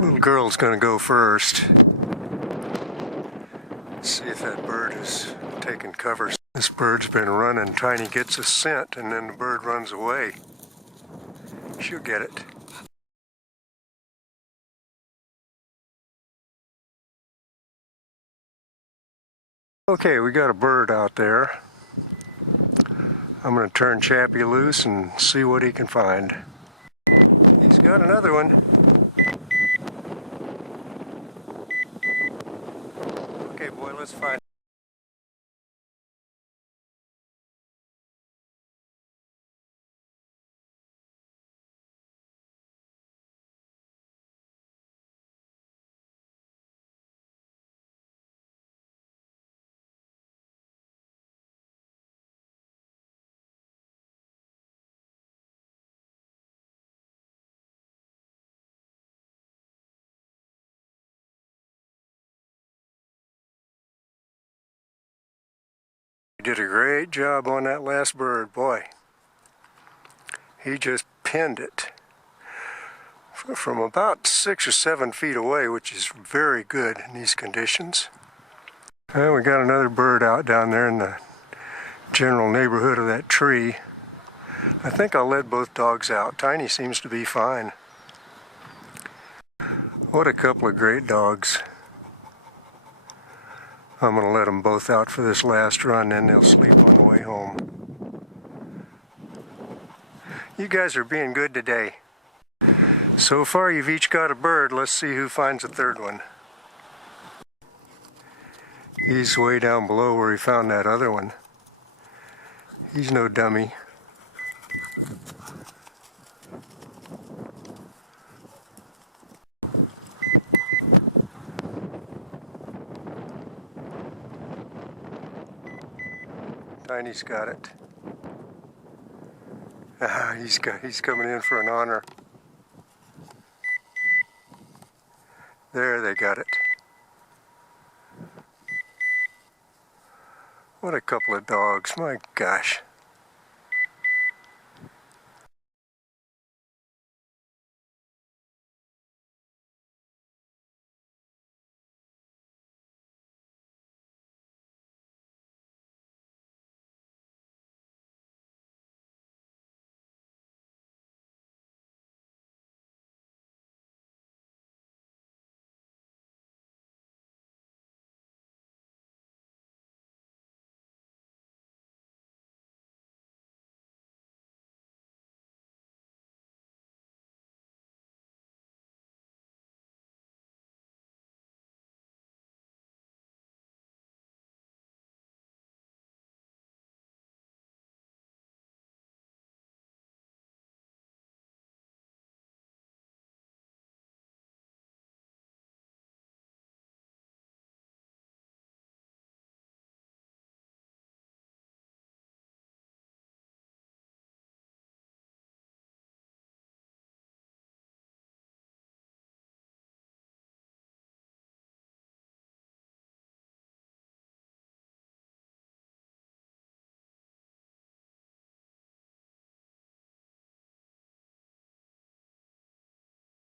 Little girl's gonna go first. See if that bird is taking cover. This bird's been running. Tiny gets a scent and then the bird runs away. She'll get it. Okay, we got a bird out there. I'm gonna turn Chappie loose and see what he can find. He's got another one. Okay, boy, let's find. He did a great job on that last bird, boy. He just pinned it from about 6 or 7 feet away, which is very good in these conditions. Well, we got another bird out down there in the general neighborhood of that tree. I think I'll let both dogs out. Tiny seems to be fine. What a couple of great dogs. I'm going to let them both out for this last run, then they'll sleep on the way home. You guys are being good today. So far you've each got a bird. Let's see who finds a third one. He's way down below where he found that other one. He's no dummy. Tiny's got it. He's coming in for an honor. There, they got it. What a couple of dogs, my gosh.